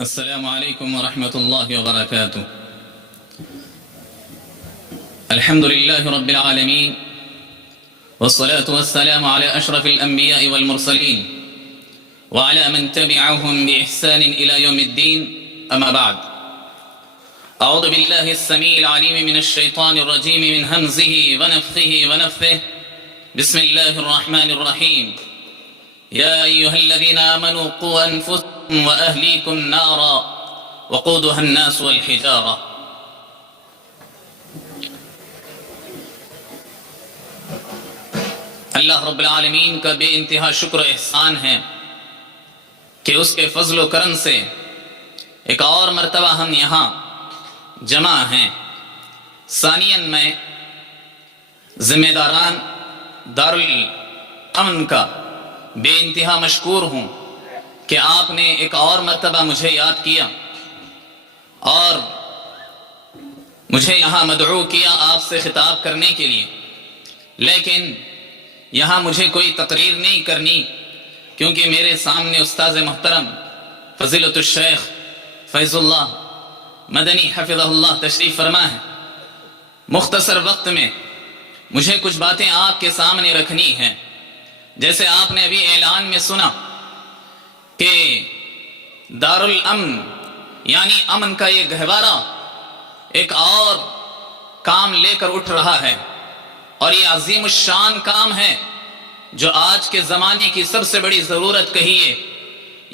السلام عليكم ورحمة الله وبركاته. الحمد لله رب العالمين، والصلاة والسلام على أشرف الأنبياء والمرسلين وعلى من تبعهم بإحسان إلى يوم الدين. أما بعد، أعوذ بالله السميع العليم من الشيطان الرجيم من همزه ونفخه ونفثه. بسم الله الرحمن الرحيم. يا أيها الذين آمنوا قوا أنفسكم وأهليكم نارا وقودها الناس والحجارة. اللہ رب العالمین کا بے انتہا شکر و احسان ہے کہ اس کے فضل و کرم سے ایک اور مرتبہ ہم یہاں جمع ہیں. ثانیاً میں ذمہ داران دارالامن کا بے انتہا مشکور ہوں کہ آپ نے ایک اور مرتبہ مجھے یاد کیا اور مجھے یہاں مدعو کیا آپ سے خطاب کرنے کے لیے. لیکن یہاں مجھے کوئی تقریر نہیں کرنی، کیونکہ میرے سامنے استاذ محترم فضیلۃ الشیخ فیض اللہ مدنی حفظہ اللہ تشریف فرما ہے. مختصر وقت میں مجھے کچھ باتیں آپ کے سامنے رکھنی ہیں. جیسے آپ نے ابھی اعلان میں سنا کہ دارالامن یعنی امن کا یہ گہوارہ ایک اور کام لے کر اٹھ رہا ہے، اور یہ عظیم الشان کام ہے جو آج کے زمانے کی سب سے بڑی ضرورت کہیے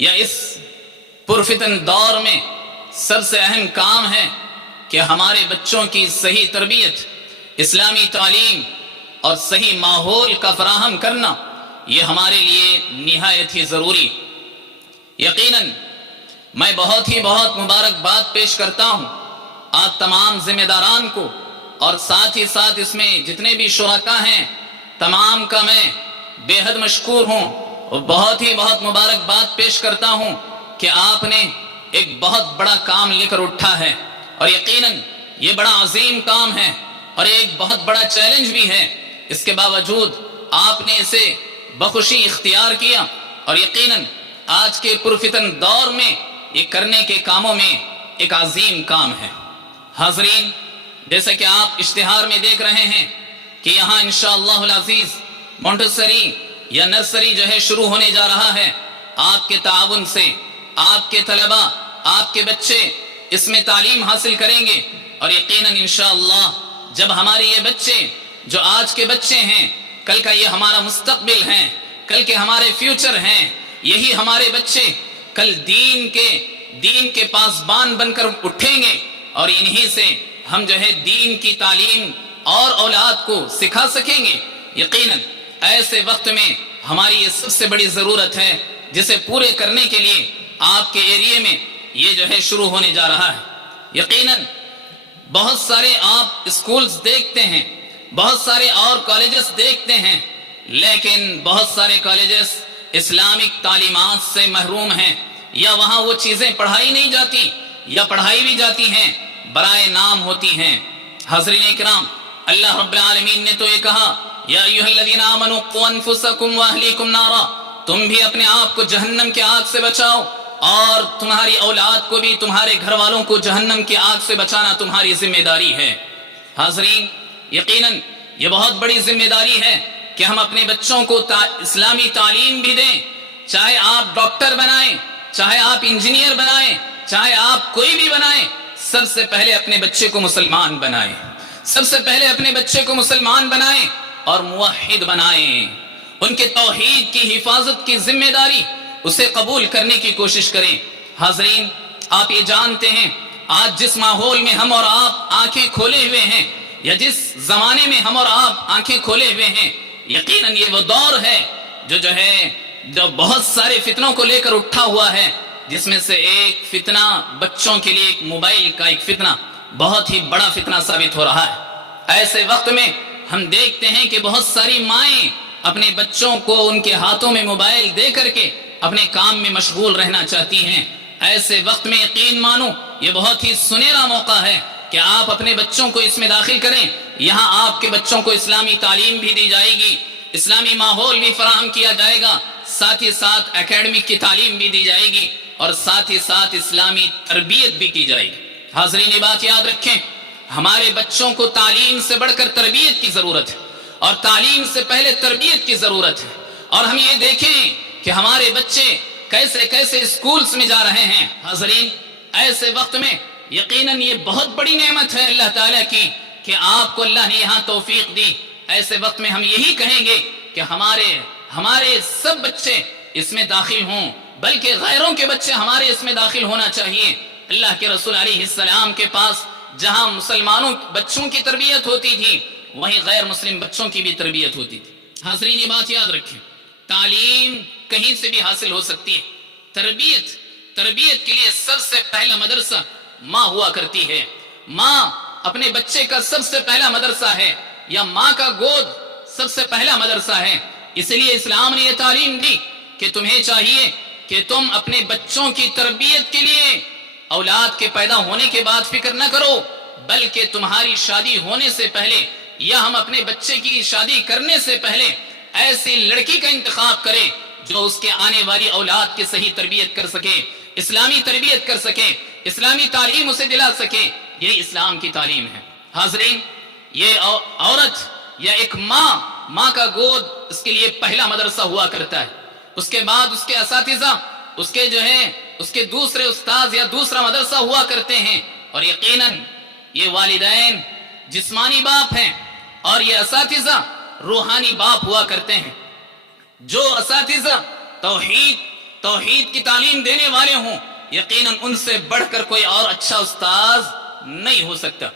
یا اس پرفتن دور میں سب سے اہم کام ہے کہ ہمارے بچوں کی صحیح تربیت، اسلامی تعلیم اور صحیح ماحول کا فراہم کرنا یہ ہمارے لیے نہایت ہی ضروری. یقیناً میں بہت مبارکباد پیش کرتا ہوں آپ تمام ذمہ داران کو، اور ساتھ ہی ساتھ اس میں جتنے بھی شرکاء ہیں تمام کا میں بے حد مشکور ہوں اور بہت مبارکباد پیش کرتا ہوں کہ آپ نے ایک بہت بڑا کام لے کر اٹھا ہے. اور یقیناً یہ بڑا عظیم کام ہے اور ایک بہت بڑا چیلنج بھی ہے. اس کے باوجود آپ نے اسے بخوشی اختیار کیا، اور یقیناً آج کے پرفتن دور میں یہ کرنے کے کاموں میں ایک عظیم کام ہے. حاضرین، جیسا کہ آپ اشتہار میں دیکھ رہے ہیں کہ یہاں انشاءاللہ العزیز مونٹسری یا نرسری جو ہے شروع ہونے جا رہا ہے. آپ کے تعاون سے آپ کے طلباء، آپ کے بچے اس میں تعلیم حاصل کریں گے، اور یقیناً انشاءاللہ جب ہمارے یہ بچے جو آج کے بچے ہیں کل کا یہ ہمارا مستقبل ہیں، کل کے ہمارے فیوچر ہیں، یہی ہمارے بچے کل دین کے پاسبان بن کر اٹھیں گے، اور انہی سے ہم جو ہے دین کی تعلیم اور اولاد کو سکھا سکیں گے. یقیناً ایسے وقت میں ہماری یہ سب سے بڑی ضرورت ہے جسے پورے کرنے کے لیے آپ کے ایریے میں یہ جو ہے شروع ہونے جا رہا ہے. یقیناً بہت سارے آپ اسکولز دیکھتے ہیں، بہت سارے اور کالجز دیکھتے ہیں، لیکن بہت سارے کالجز اسلامک تعلیمات سے محروم ہیں، یا وہاں وہ چیزیں پڑھائی نہیں جاتی، یا پڑھائی بھی جاتی ہیں برائے نام ہوتی ہیں. حاضرین اکرام، اللہ رب العالمین نے تو یہ کہا یا ایھا الذین آمنوا قوا انفسکم واہلیکم نارا، تم بھی اپنے آپ کو جہنم کی آگ سے بچاؤ اور تمہاری اولاد کو بھی، تمہارے گھر والوں کو جہنم کی آگ سے بچانا تمہاری ذمہ داری ہے. حاضرین، یقیناً یہ بہت بڑی ذمہ داری ہے کہ ہم اپنے بچوں کو اسلامی تعلیم بھی دیں. چاہے آپ ڈاکٹر بنائیں، چاہے آپ انجینئر بنائیں، چاہے آپ کوئی بھی بنائیں، سب سے پہلے اپنے بچے کو مسلمان بنائیں. سب سے پہلے اپنے بچے کو مسلمان بنائیں اور موحد بنائیں. ان کے توحید کی حفاظت کی ذمہ داری اسے قبول کرنے کی کوشش کریں. حاضرین، آپ یہ جانتے ہیں آج جس ماحول میں ہم اور آپ آنکھیں کھولے ہوئے ہیں، یا جس زمانے میں ہم اور آپ آنکھیں کھولے ہوئے ہیں، یقیناً یہ وہ دور ہے جو بہت سارے فتنوں کو لے کر اٹھا ہوا ہے، جس میں سے ایک فتنہ بچوں کے لیے ایک موبائل کا ایک فتنہ بہت ہی بڑا فتنہ ثابت ہو رہا ہے. ایسے وقت میں ہم دیکھتے ہیں کہ بہت ساری مائیں اپنے بچوں کو ان کے ہاتھوں میں موبائل دے کر کے اپنے کام میں مشغول رہنا چاہتی ہیں. ایسے وقت میں یقین مانو یہ بہت ہی سنہرا موقع ہے کہ آپ اپنے بچوں کو اس میں داخل کریں. یہاں آپ کے بچوں کو اسلامی تعلیم بھی دی جائے گی، اسلامی ماحول بھی فراہم کیا جائے گا، ساتھ ہی ساتھ اکیڈمک کی تعلیم بھی دی جائے گی اور ساتھ ہی ساتھ اسلامی تربیت بھی کی جائے گی۔ حاضرین یہ بات یاد رکھیں، ہمارے بچوں کو تعلیم سے بڑھ کر تربیت کی ضرورت ہے اور تعلیم سے پہلے تربیت کی ضرورت ہے۔ اور ہم یہ دیکھیں کہ ہمارے بچے کیسے کیسے اسکولز میں جا رہے ہیں۔ حاضرین ایسے وقت میں یقیناً یہ بہت بڑی نعمت ہے اللہ تعالیٰ کی کہ آپ کو اللہ نے یہاں توفیق دی۔ ایسے وقت میں ہم یہی کہیں گے کہ ہمارے سب بچے اس میں داخل ہوں، بلکہ غیروں کے بچے ہمارے اس میں داخل ہونا چاہیے۔ اللہ کے رسول علیہ السلام کے پاس جہاں مسلمانوں بچوں کی تربیت ہوتی تھی وہیں غیر مسلم بچوں کی بھی تربیت ہوتی تھی۔ حاضرین یہ بات یاد رکھیں، تعلیم کہیں سے بھی حاصل ہو سکتی ہے، تربیت کے لیے سب سے پہلا مدرسہ ماں ہوا کرتی ہے۔ ماں اپنے بچے کا سب سے پہلا مدرسہ ہے، یا ماں کا گود سب سے پہلا مدرسہ ہے۔ اس لیے اسلام نے یہ تعلیم دی کہ تمہیں چاہیے کہ تم اپنے بچوں کی تربیت کے لیے اولاد کے پیدا ہونے کے بعد فکر نہ کرو، بلکہ تمہاری شادی ہونے سے پہلے یا ہم اپنے بچے کی شادی کرنے سے پہلے ایسی لڑکی کا انتخاب کریں جو اس کے آنے والی اولاد کی صحیح تربیت کر سکے، اسلامی تربیت کر سکے، اسلامی تعلیم اسے دلا سکے۔ یہی اسلام کی تعلیم ہے۔ حاضرین یہ عورت یا ایک ماں کا گود اس کے لیے پہلا مدرسہ ہوا کرتا ہے، اس کے بعد اس کے اساتذہ اس کے دوسرے استاذ یا دوسرا مدرسہ ہوا کرتے ہیں، اور یقیناً یہ والدین جسمانی باپ ہیں اور یہ اساتذہ روحانی باپ ہوا کرتے ہیں۔ جو اساتذہ توحید کی تعلیم دینے والے ہوں یقیناً ان سے بڑھ کر کوئی اور اچھا استاذ نہیں ہو سکتا۔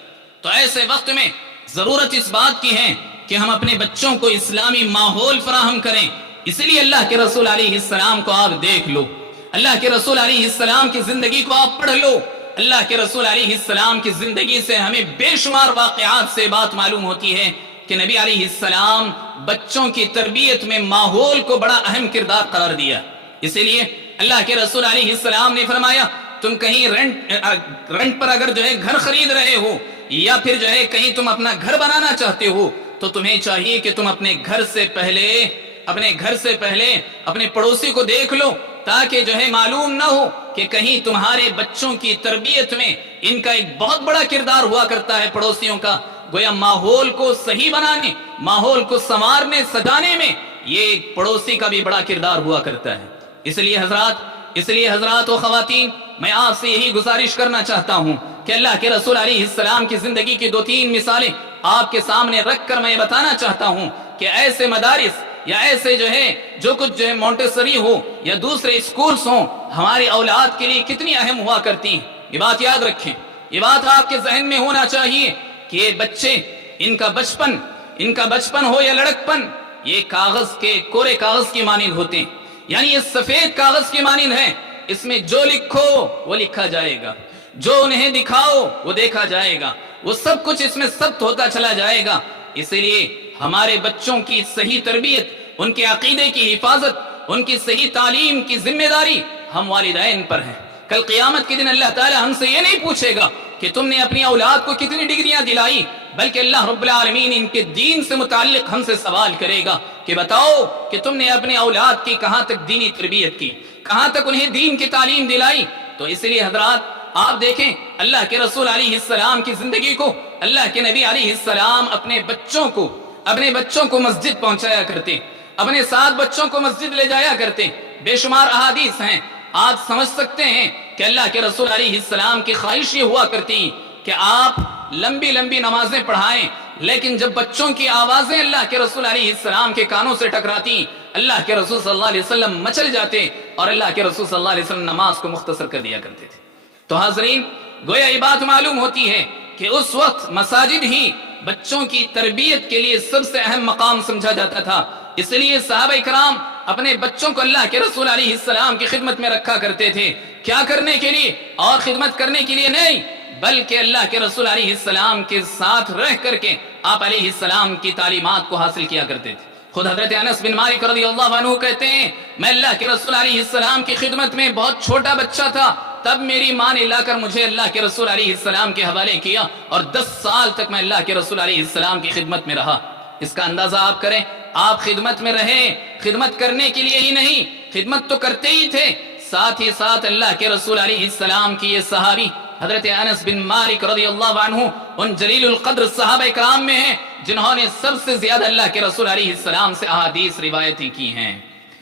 تو ایسے وقت میں ضرورت اس بات کی ہے کہ ہم اپنے بچوں کو اسلامی ماحول فراہم کریں۔ اس لیے اللہ کے رسول علیہ السلام کو آپ دیکھ لو، اللہ کے رسول علیہ السلام کی زندگی کو آپ پڑھ لو۔ اللہ کے رسول علیہ السلام کی زندگی سے ہمیں بے شمار واقعات سے بات معلوم ہوتی ہے کہ نبی علیہ السلام بچوں کی تربیت میں ماحول کو بڑا اہم کردار قرار دیا۔ اسی لیے اللہ کے رسول علیہ السلام نے فرمایا تم کہیں رینٹ پر اگر گھر خرید رہے ہو یا پھر کہیں تم اپنا گھر بنانا چاہتے ہو تو تمہیں چاہیے کہ تم اپنے گھر سے پہلے اپنے پڑوسی کو دیکھ لو، تاکہ معلوم نہ ہو کہ کہیں تمہارے بچوں کی تربیت میں ان کا ایک بہت بڑا کردار ہوا کرتا ہے پڑوسیوں کا۔ گویا ماحول کو صحیح بنانے، ماحول کو سنوارنے سجانے میں یہ پڑوسی کا بھی بڑا کردار ہوا کرتا ہے۔ اس لیے حضرات و خواتین میں آپ سے یہی گزارش کرنا چاہتا ہوں کہ اللہ کے رسول علیہ السلام کی زندگی کی 2-3 مثالیں آپ کے سامنے رکھ کر میں یہ بتانا چاہتا ہوں کہ ایسے مدارس یا ایسے جو کچھ مونٹیسری ہو یا دوسرے اسکولز ہوں ہماری اولاد کے لیے کتنی اہم ہوا کرتی ہیں۔ یہ بات یاد رکھیں، یہ بات آپ کے ذہن میں ہونا چاہیے کہ یہ بچے ان کا بچپن ہو یا لڑکپن یہ کورے کاغذ کی مانند ہوتے ہیں، یعنی یہ سفید کاغذ کی مانند ہے۔ اس میں جو لکھو وہ لکھا جائے گا، جو انہیں دکھاؤ وہ دیکھا جائے گا، وہ سب کچھ اس میں ثبت ہوتا چلا جائے گا۔ اس لیے ہمارے بچوں کی صحیح تربیت، ان کے عقیدے کی حفاظت، ان کی صحیح تعلیم کی ذمہ داری ہم والدین پر ہے۔ کل قیامت کے دن اللہ تعالی ہم سے یہ نہیں پوچھے گا کہ تم نے اپنی اولاد کو کتنی ڈگریاں دلائی، بلکہ اللہ رب العالمین ان کے دین سے متعلق ہم سے سوال کرے گا کہ بتاؤ کہ تم نے اپنے اولاد کی کہاں تک دینی تربیت کی، کہاں تک انہیں دین کی تعلیم دلائی۔ تو اس لیے حضرات آپ دیکھیں اللہ کے رسول علیہ السلام کی زندگی کو، اللہ کے نبی علیہ السلام اپنے بچوں کو مسجد پہنچایا کرتے، اپنے ساتھ بچوں کو مسجد لے جایا کرتے۔ بے شمار احادیث ہیں، آپ سمجھ سکتے ہیں کہ اللہ کے رسول علیہ السلام کی خواہش یہ ہوا کرتی کہ آپ لمبی نمازیں پڑھائیں، لیکن جب بچوں کی آوازیں اللہ کے رسول علیہ السلام کے کانوں سے ٹکراتی اللہ کے رسول صلی اللہ علیہ وسلم مچل جاتے اور اللہ کے رسول صلی اللہ علیہ وسلم نماز کو مختصر کر دیا کرتے تھے۔ تو حاضرین گویا یہ بات معلوم ہوتی ہے کہ اس وقت مساجد ہی بچوں کی تربیت کے لیے سب سے اہم مقام سمجھا جاتا تھا۔ اس لیے صحابہ کرام اپنے بچوں کو اللہ کے رسول علیہ السلام کی خدمت میں رکھا کرتے تھے، کیا کرنے کے لیے؟ اور خدمت کرنے کے لیے نہیں، بلکہ اللہ کے رسول علیہ السلام کے ساتھ رہ کر کے آپ علیہ السلام کی تعلیمات کو حاصل کیا کرتے تھے۔ خود حضرت انس بن مالک رضی اللہ عنہ کہتے ہیں میں اللہ کے رسول علیہ السلام کی خدمت میں بہت چھوٹا بچہ تھا، تب میری ماں نے لا کر مجھے اللہ کے رسول علیہ السلام کے حوالے کیا اور 10 سال تک میں اللہ کے رسول علیہ السلام کی خدمت میں رہا۔ اس کا اندازہ آپ کریں. آپ خدمت میں رہے, خدمت کرنے کے لیے ہی نہیں, خدمت تو کرتے ہی تھے, ساتھ ہی ساتھ اللہ کے رسول علیہ السلام کی یہ صحابی حضرت انس بن مالک رضی اللہ عنہ ان جلیل القدر صحابہ کرام میں ہیں جنہوں نے سب سے زیادہ اللہ کے رسول علیہ السلام سے احادیث روایتیں کی ہیں.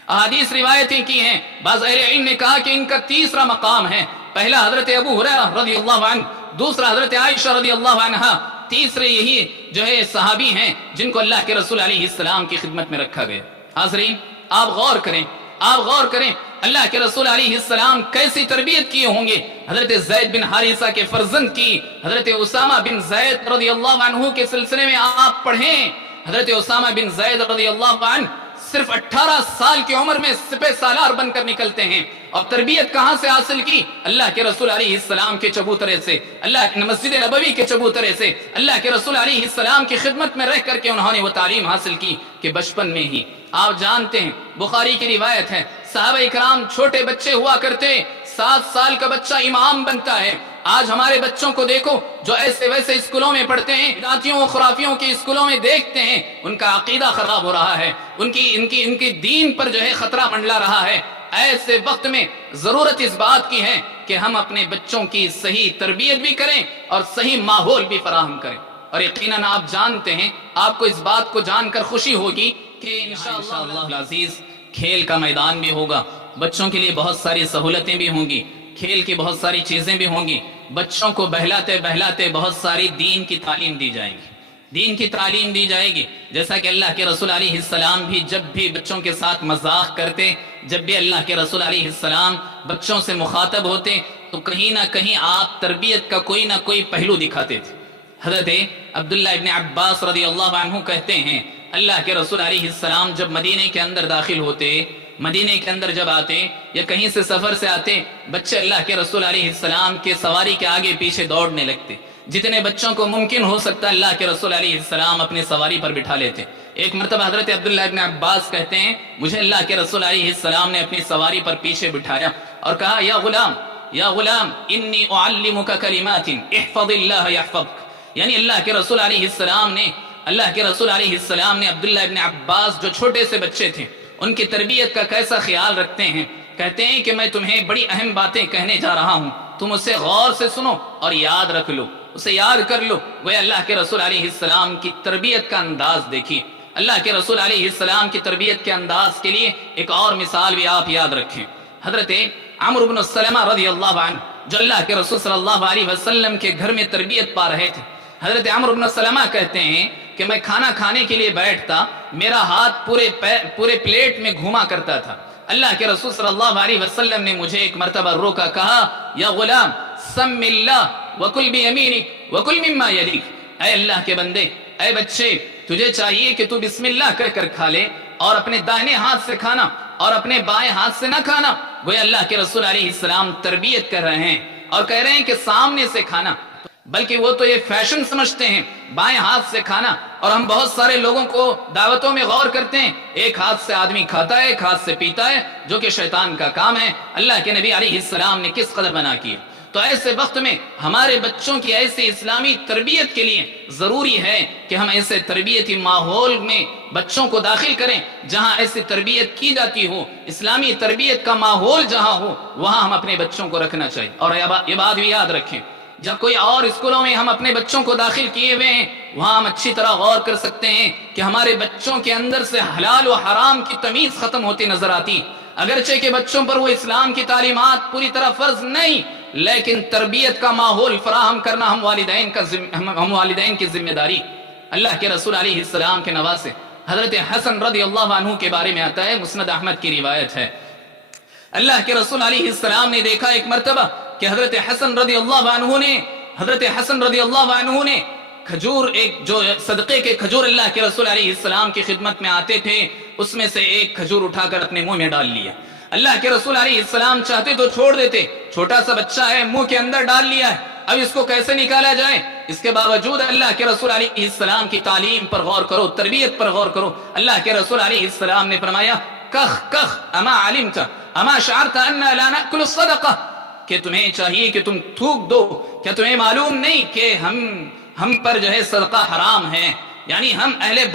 احادیث روایتیں کی ہیں. بعض اہل علم نے کہا کہ ان کا تیسرا مقام ہے. پہلا حضرت ابو ہریرہ رضی اللہ عنہ, دوسرا حضرت عائشہ رضی اللہ عنہا, تیسرے یہی جو ہے صحابی ہیں جن کو اللہ کے رسول علیہ السلام کی خدمت میں رکھا گیا. حاضرین آپ غور کریں, آپ غور کریں اللہ کے رسول علیہ السلام کیسی تربیت کیے ہوں گے. حضرت زید بن حارثہ کے فرزند کی حضرت اسامہ بن زید رضی اللہ عنہ کے سلسلے میں آپ پڑھیں. حضرت اسامہ بن زید رضی اللہ عنہ صرف 18 سال کی عمر میں سپہ سالار بن کر نکلتے ہیں, اور تربیت کہاں سے حاصل کی؟ اللہ کے رسول علیہ السلام کے چبوترے سے, اللہ کی مسجد نبوی کے چبوترے سے, اللہ کے رسول علیہ السلام کی خدمت میں رہ کر کے انہوں نے وہ تعلیم حاصل کی کہ بچپن میں ہی آپ جانتے ہیں, بخاری کی روایت ہے, صحابہ اکرام چھوٹے بچے ہوا کرتے, 7 سال کا بچہ امام بنتا ہے. آج ہمارے بچوں کو دیکھو جو ایسے ویسے اسکولوں میں پڑھتے ہیں, بدعتیوں و خرافیوں کے اسکولوں میں دیکھتے ہیں, ان کا عقیدہ خراب ہو رہا ہے, ان کی دین پر جو ہے خطرہ منڈلا رہا ہے. ایسے وقت میں ضرورت اس بات کی ہے کہ ہم اپنے بچوں کی صحیح تربیت بھی کریں اور صحیح ماحول بھی فراہم کریں. اور یقیناً آپ جانتے ہیں, آپ کو اس بات کو جان کر خوشی ہوگی کہ انشاءاللہ العزیز کھیل کا میدان بھی ہوگا, بچوں کے لیے بہت ساری سہولتیں بھی ہوں گی, کھیل کی بہت ساری چیزیں بھی ہوں گی, بچوں کو بہلاتے بہلاتے بہت ساری دین کی تعلیم دی جائے گی, دین کی تعلیم دی جائے گی. جیسا کہ اللہ کے رسول علیہ السلام بھی جب بھی بچوں کے ساتھ مذاق کرتے, جب بھی اللہ کے رسول علیہ السلام بچوں سے مخاطب ہوتے تو کہیں نہ کہیں آپ تربیت کا کوئی نہ کوئی پہلو دکھاتے تھے. حضرت عبداللہ ابن عباس رضی اللہ عنہ کہتے ہیں اللہ کے رسول علیہ السلام جب مدینے کے اندر داخل ہوتے, مدینے کے اندر جب آتے یا کہیں سے سفر سے آتے, بچے اللہ کے رسول علیہ السلام کے سواری کے آگے پیچھے دوڑنے لگتے. جتنے بچوں کو ممکن ہو سکتا اللہ کے رسول علیہ السلام اپنی سواری پر بٹھا لیتے. ایک مرتبہ حضرت عبداللہ ابن عباس کہتے ہیں مجھے اللہ کے رسول علیہ السلام نے اپنی سواری پر پیچھے بٹھایا اور کہا یا غلام انی اعلمک کلمات احفظ اللہ یحفظک. یعنی اللہ کے رسول علیہ السلام نے عبداللہ ابن عباس جو چھوٹے سے بچے تھے ان کی تربیت کا کیسا خیال رکھتے ہیں. کہتے ہیں کہ میں تمہیں بڑی اہم باتیں کہنے جا رہا ہوں, تم اسے غور سے سنو اور یاد رکھ لو, اسے یاد کر لو. وہ اللہ کے رسول علیہ السلام کی تربیت کا انداز دیکھیے. اللہ کے رسول علیہ السلام کی تربیت کے انداز کے لیے ایک اور مثال بھی آپ یاد رکھیں. حضرت عمرو بن سلمہ رضی اللہ عنہ جو اللہ کے رسول صلی اللہ علیہ وسلم کے گھر میں تربیت پا رہے تھے. حضرت عمرو بن سلمہ کہتے ہیں کہ میں کھانا کھانے کے لیے بیٹھتا, میرا ہاتھ پورے پلیٹ میں گھوما کرتا تھا. اللہ کے رسول صلی اللہ علیہ وسلم نے مجھے ایک مرتبہ روکا, کہا یا غلام سم اللہ وکل بیمینک وکل مما یلیک. اے اللہ کے بندے, اے بچے, تجھے چاہیے کہ تو بسم اللہ کہہ کر کھا لے اور اپنے دائیں ہاتھ سے کھانا اور اپنے بائیں ہاتھ سے نہ کھانا. گویا اللہ کے رسول علیہ السلام تربیت کر رہے ہیں اور کہہ رہے ہیں کہ سامنے سے کھانا, بلکہ وہ تو یہ فیشن سمجھتے ہیں بائیں ہاتھ سے کھانا. اور ہم بہت سارے لوگوں کو دعوتوں میں غور کرتے ہیں, ایک ہاتھ سے آدمی کھاتا ہے, ایک ہاتھ سے پیتا ہے, جو کہ شیطان کا کام ہے. اللہ کے نبی علیہ السلام نے کس قدر منع کیا. تو ایسے وقت میں ہمارے بچوں کی ایسی اسلامی تربیت کے لیے ضروری ہے کہ ہم ایسے تربیتی ماحول میں بچوں کو داخل کریں جہاں ایسی تربیت کی جاتی ہو, اسلامی تربیت کا ماحول جہاں ہو وہاں ہم اپنے بچوں کو رکھنا چاہیے. اور یہ بات بھی یاد رکھیں, جب کوئی اور اسکولوں میں ہم اپنے بچوں کو داخل کیے ہوئے ہیں وہاں ہم اچھی طرح غور کر سکتے ہیں کہ ہمارے بچوں کے اندر سے حلال و حرام کی تمیز ختم ہوتی نظر آتی. اگرچہ کہ بچوں پر وہ اسلام کی تعلیمات پوری طرح فرض نہیں, لیکن تربیت کا ماحول فراہم کرنا ہم والدین کی ذمہ داری. اللہ کے رسول علیہ السلام کے نواسے حضرت حسن رضی اللہ عنہ کے بارے میں آتا ہے, مسند احمد کی روایت ہے. اللہ کے رسول علیہ السلام نے دیکھا ایک مرتبہ کہ حضرت حسن رضی اللہ عنہ نے کھجور, ایک جو صدقے کے کھجور اللہ کے رسول علیہ السلام کی خدمت میں آتے تھے, اس میں سے ایک کھجور اٹھا کر اپنے منہ میں ڈال لیا. اللہ کے رسول علیہ السلام چاہتے تو چھوڑ دیتے, چھوٹا سا بچہ ہے, منہ کے اندر ڈال لیا ہے, اب اس کو کیسے نکالا جائے. اس کے باوجود اللہ کے رسول علیہ السلام کی تعلیم پر غور کرو, تربیت پر غور کرو. اللہ کے رسول علیہ السلام نے فرمایا کخ اما علمت اما شعرت ان لا ناکل الصدقہ, کہ تمہیں چاہیے کہ تم تھوک دو, کیا تمہیں معلوم نہیں کہ ہم پر جو ہے صدقہ حرام ہے, یعنی ہم اہل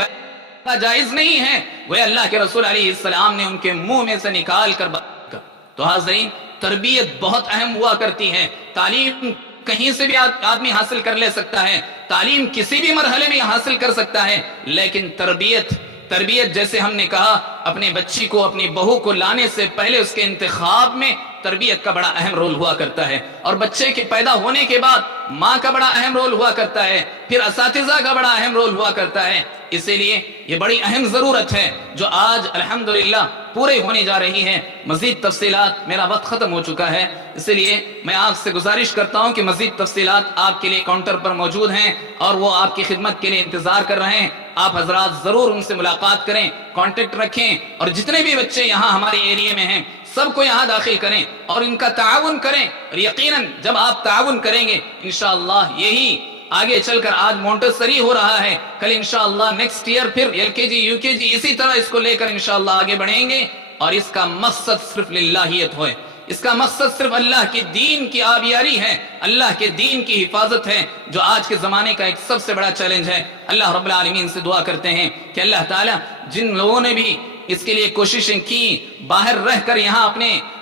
جائز نہیں ہے وہ اللہ کے رسول علیہ السلام نے ان کے منہ میں سے نکال کر بتا. تو حاضرین، تربیت بہت اہم ہوا کرتی ہے. تعلیم کہیں سے بھی آدمی حاصل کر لے سکتا ہے، تعلیم کسی بھی مرحلے میں حاصل کر سکتا ہے، لیکن تربیت جیسے ہم نے کہا، اپنے بچی کو، اپنی بہو کو لانے سے پہلے اس کے انتخاب میں تربیت کا بڑا اہم رول ہوا کرتا ہے. اور بچے کے پیدا ہونے کے بعد ماں کا بڑا اہم رول ہوا کرتا ہے، پھر اساتذہ کا بڑا اہم رول ہوا کرتا ہے. اسی لیے یہ بڑی اہم ضرورت ہے جو آج الحمدللہ پورے ہونے جا رہی ہے. مزید تفصیلات، میرا وقت ختم ہو چکا ہے، اسی لیے میں آپ سے گزارش کرتا ہوں کہ مزید تفصیلات آپ کے لیے کاؤنٹر پر موجود ہیں اور وہ آپ کی خدمت کے لیے انتظار کر رہے ہیں. آپ حضرات ضرور ان سے ملاقات کریں، کانٹیکٹ رکھیں، اور جتنے بھی بچے یہاں ہمارے ایریے میں ہیں سب کو یہاں داخل کریں اور ان کا تعاون کریں. اور یقیناً جب آپ تعاون کریں گے انشاءاللہ یہی آگے چل کر، آج مونٹیسری ہو رہا ہے، کل انشاءاللہ نیکسٹ ایئر پھر LKG UKG، اسی طرح اس کو لے کر انشاءاللہ آگے بڑھیں گے. اور اس کا مقصد صرف للہیت ہوئے، اس کا مقصد صرف اللہ کے دین کی آبیاری ہے، اللہ کے دین کی حفاظت ہے، جو آج کے زمانے کا ایک سب سے بڑا چیلنج ہے. اللہ رب العالمین سے دعا کرتے ہیں کہ اللہ تعالیٰ جن لوگوں نے بھی اس کے لیے کوششیں کی، باہر رہ کر یہاں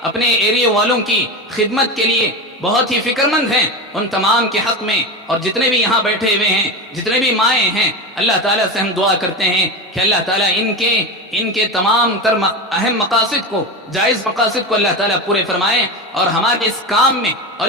اپنے ایریے والوں کی خدمت کے لیے بہت ہی فکر مند ہیں، ان تمام کے حق میں، اور جتنے بھی یہاں بیٹھے ہوئے ہیں، جتنے بھی مائیں ہیں، اللہ تعالیٰ سے ہم دعا کرتے ہیں کہ اللہ تعالیٰ ان کے تمام تر اہم مقاصد کو، جائز مقاصد کو اللہ تعالیٰ پورے فرمائیں، اور ہمارے اس کام میں اور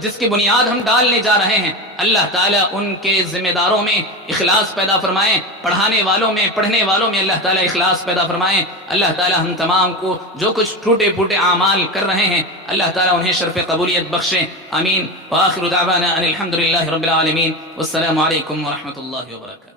جس کی بنیاد ہم ڈالنے جا رہے ہیں، اللہ تعالیٰ ان کے ذمہ داروں میں اخلاص پیدا فرمائیں، پڑھانے والوں میں، پڑھنے والوں میں اللہ تعالیٰ اخلاص پیدا فرمائیں. اللہ تعالیٰ ہم تمام کو جو کچھ ٹوٹے پھوٹے اعمال کر رہے ہیں اللہ تعالیٰ انہیں شرف قبولیت بخشے. آمین. وآخر دعوانا ان الحمد للہ رب العالمین. والسلام علیکم ورحمۃ اللہ وبرکاتہ.